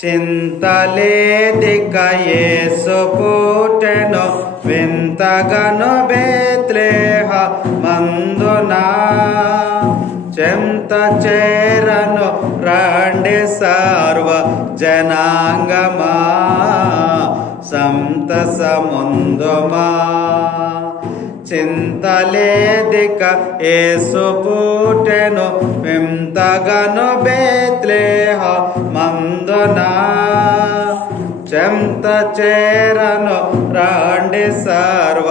చింతలేదిక యేసు పుట్టెను వింతగను బేత్లెహ మందున చెంత చేరను రండి సర్వ జనాంగమా సంతసముందుమా చింతలేదిక యేసు పుట్టెను వింతగను బేత్లెహ మందున చెంత చేరను రండి సర్వ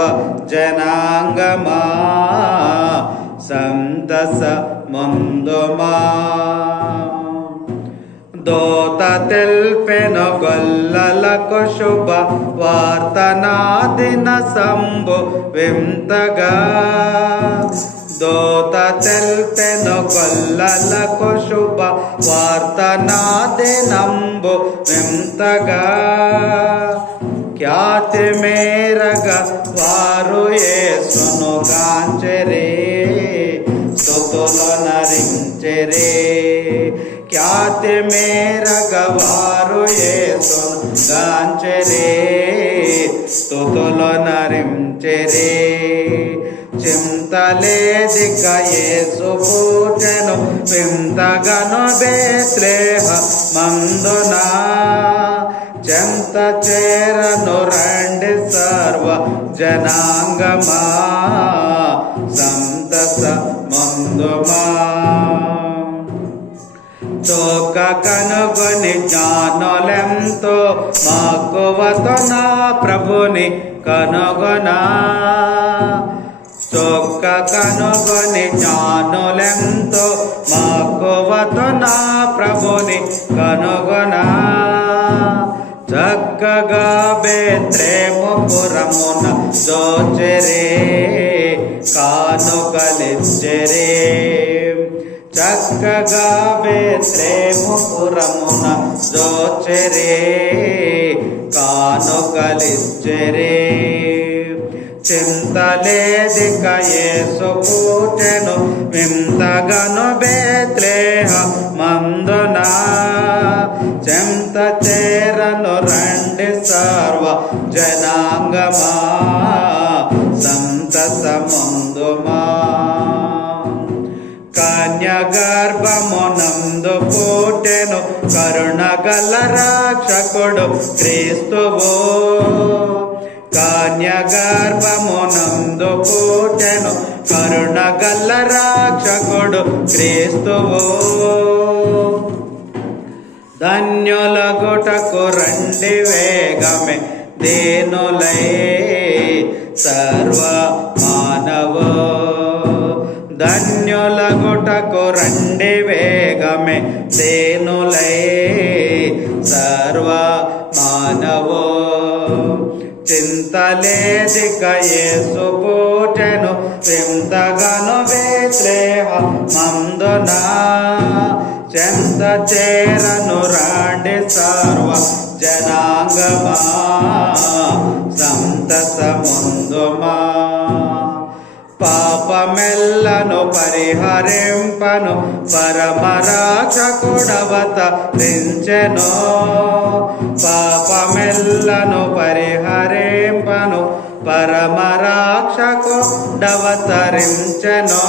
జనాంగమా సంతసముందుమా దూత తెల్పెను గొల్లలకు శుభ వార్తనాదిన సంభు వింతగా దూత తెల్పెను గొల్లలకు శుభ వార్తనాదినంబు వింతగా ఖ్యాతి మేరగా వారు యేసును గాంచెరే స్తుతులు నరించెరే ఖ్యాతి మేరగా వారు యేసును గాంచెరే స్తుతులు నరించెరే చింతలేదిక యేసు పుట్టెను వింతగను బేత్లెహ మందున చెంత చేరను రండి సర్వ జనాంగమా సంతసముందుమా తోక కనుగొని జ్ఞానులెంతో మక్కువతో నా ప్రభుని కనుగొనా తోక కనుగొని జ్ఞానులెంతో మక్కువతో నా ప్రభుని కనుగొనా చక్కగా బేత్లెహేము పురమున దోచెరే కానుకలిచ్చెరే చక్కగా బేత్లెహేము పురమున దోచెరే కానుకలిచ్చెరే చింతలేదిక యేసు పుట్టెను వింతగను బేత్లెహ మందున చెంత చేరను రండి సర్వ జనాంగమా సంతసముందుమా కన్యగర్భమునందు పుట్టెను కరుణగల రక్షకుడు క్రీస్తువు కన్యగర్భమునందు పుట్టెను కరుణగల రక్షకుడు క్రీస్తువు ధన్యులగుటకు రండి వేగమే దీనులై సర్వ మానవో ధన్యులగుటకు రండి వేగమే దీనులై సర్వ మానవో చింతలేదిక యేసు పుట్టెను వింతగను బేత్లెహ మందున చెంత చేరను రండి సర్వ జనాంగమా సంతసముందుమా పాపమెల్లను పరిహరింపను పరమరక్షకుడవతరించెను పాపమెల్లను పరిహరింపను పరమరక్షకుడవతరించెను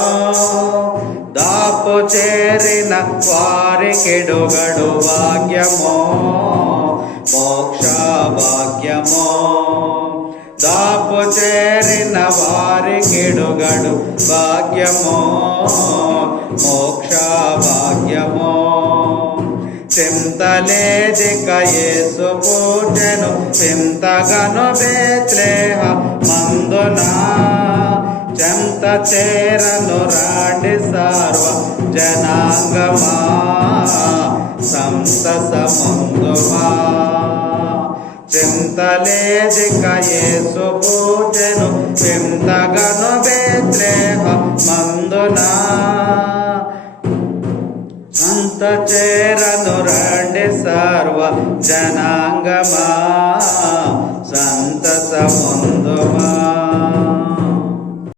దాపు చేరిన వారికిడుగడు భాగ్యమో మోక్ష భాగ్యమో దాపు చేరిన వారికిడుగడు భాగ్యమో మోక్ష భాగ్యమో చింతలేదిక యేసు పుట్టెను వింతగను బేత్లెహ మందున చెంత చేరను రండి సర్వ జనాంగమా సంతసముందుమా చింతలేదిక యేసు పుట్టెను వింతగను బేత్లెహ మందున సంత చేరను రండి సర్వ జనాంగమా